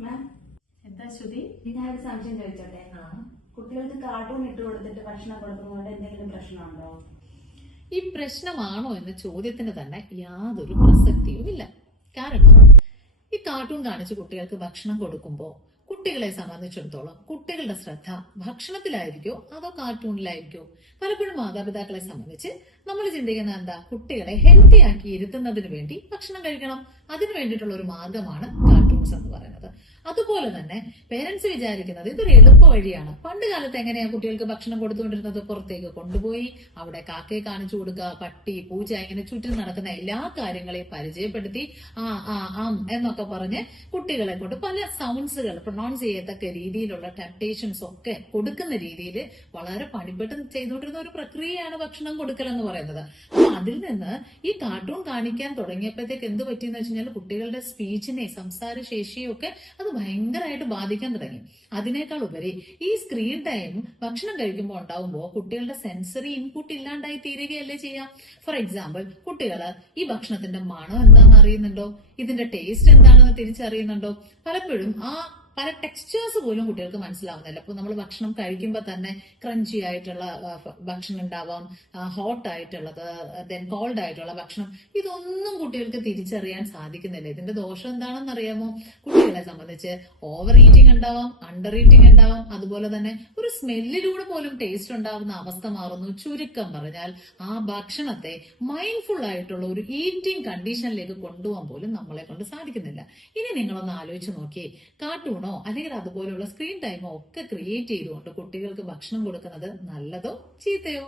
മാം, എന്താ ശ്രുതി? ഞാനൊരു സംശയം ചോദിച്ചോട്ടെ? കുട്ടികൾക്ക് കാർട്ടൂൺ ഇട്ട് കൊടുത്തിട്ട് ഭക്ഷണം കൊടുക്കുന്നതുകൊണ്ട് എന്തെങ്കിലും പ്രശ്നമുണ്ടോ? ഈ പ്രശ്നമാണോ എന്ന ചോദ്യത്തിന് തന്നെ യാതൊരു പ്രസക്തിയുമില്ല. കാരണം ഈ കാർട്ടൂൺ കാണിച്ച് കുട്ടികൾക്ക് ഭക്ഷണം കൊടുക്കുമ്പോൾ കുട്ടികളെ സംബന്ധിച്ചിടത്തോളം കുട്ടികളുടെ ശ്രദ്ധ ഭക്ഷണത്തിലായിരിക്കോ അതോ കാർട്ടൂണിലായിരിക്കോ? പലപ്പോഴും മാതാപിതാക്കളെ സംബന്ധിച്ച് നമ്മൾ ചിന്തിക്കുന്ന എന്താ, കുട്ടികളെ ഹെൽത്തി ആക്കി ഇരുത്തുന്നതിന് വേണ്ടി ഭക്ഷണം കഴിക്കണം, അതിനു വേണ്ടിയിട്ടുള്ള ഒരു മാർഗമാണ് കാർട്ടൂൺസ് എന്ന് പറയുന്നത്. അതുപോലെ തന്നെ പേരൻസ് വിചാരിക്കുന്നത് ഇതൊരു എളുപ്പ വഴിയാണ്. പണ്ട് കാലത്ത് എങ്ങനെയാ കുട്ടികൾക്ക് ഭക്ഷണം കൊടുത്തുകൊണ്ടിരുന്നത്? പുറത്തേക്ക് കൊണ്ടുപോയി അവിടെ കാക്കയെ കാണിച്ചു കൊടുക്കുക, പട്ടി, പൂച്ച, ഇങ്ങനെ ചുറ്റും നടക്കുന്ന എല്ലാ കാര്യങ്ങളെയും പരിചയപ്പെടുത്തി എന്നൊക്കെ പറഞ്ഞ് കുട്ടികളെ കൊണ്ട് പല സൗണ്ട്സുകൾ പ്രൊണൗൺസ് ചെയ്യത്തക്ക രീതിയിലുള്ള ടെംപ്ടേഷൻസ് ഒക്കെ കൊടുക്കുന്ന രീതിയിൽ വളരെ പണിപ്പെട്ട് ചെയ്തുകൊണ്ടിരുന്ന ഒരു പ്രക്രിയയാണ് ഭക്ഷണം കൊടുക്കൽ എന്ന് പറയുന്നത്. അപ്പൊ അതിൽ നിന്ന് ഈ കാർട്ടൂൺ കാണിക്കാൻ തുടങ്ങിയപ്പോഴത്തേക്ക് എന്ത് പറ്റിയെന്ന് വെച്ച് കഴിഞ്ഞാൽ കുട്ടികളുടെ സ്പീച്ചിനെ, സംസാര ശേഷിയും ഒക്കെ അത് ഭയങ്കരമായിട്ട് ബാധിക്കാൻ തുടങ്ങി. അതിനേക്കാൾ ഉപരി ഈ സ്ക്രീൻ ടൈം ഭക്ഷണം കഴിക്കുമ്പോൾ ഉണ്ടാവുമ്പോൾ കുട്ടികളുടെ സെൻസറി ഇൻപുട്ട് ഇല്ലാണ്ടായി തീരുകയല്ലേ ചെയ്യാം. ഫോർ എക്സാമ്പിൾ, കുട്ടികൾ ഈ ഭക്ഷണത്തിന്റെ മണം എന്താണെന്ന് അറിയുന്നുണ്ടോ? ഇതിന്റെ ടേസ്റ്റ് എന്താണെന്ന് തിരിച്ചറിയുന്നുണ്ടോ? പലപ്പോഴും പല ടെക്സ്ചേഴ്സ് പോലും കുട്ടികൾക്ക് മനസ്സിലാവുന്നില്ല. അപ്പൊ നമ്മൾ ഭക്ഷണം കഴിക്കുമ്പോൾ തന്നെ ക്രഞ്ചി ആയിട്ടുള്ള ഭക്ഷണം ഉണ്ടാവാം, ഹോട്ട് ആയിട്ടുള്ളത്, ദെൻ കോൾഡ് ആയിട്ടുള്ള ഭക്ഷണം, ഇതൊന്നും കുട്ടികൾക്ക് തിരിച്ചറിയാൻ സാധിക്കുന്നില്ല. ഇതിന്റെ ദോഷം എന്താണെന്ന് അറിയാമോ? കുട്ടികളെ സംബന്ധിച്ച് ഓവർ ഈറ്റിംഗ് ഉണ്ടാവാം, അണ്ടർ ഈറ്റിംഗ് ഉണ്ടാവാം, അതുപോലെ തന്നെ ഒരു സ്മെല്ലിലൂടെ പോലും ടേസ്റ്റ് ഉണ്ടാവുന്ന അവസ്ഥ മാറുന്നു. ചുരുക്കം പറഞ്ഞാൽ ആ ഭക്ഷണത്തെ മൈൻഡ്ഫുൾ ആയിട്ടുള്ള ഒരു ഈറ്റിംഗ് കണ്ടീഷനിലേക്ക് കൊണ്ടുപോകാൻ പോലും നമ്മളെ കൊണ്ട് സാധിക്കുന്നില്ല. ഇനി നിങ്ങളൊന്ന് ആലോചിച്ച് നോക്കിയേ, കാർട്ടൂൺ അല്ലെങ്കിൽ അതുപോലുള്ള സ്ക്രീൻ ടൈമോ ഒക്കെ ക്രിയേറ്റ് ചെയ്തുകൊണ്ട് കുട്ടികൾക്ക് ഭക്ഷണം കൊടുക്കുന്നത് നല്ലതോ ചീത്തയോ?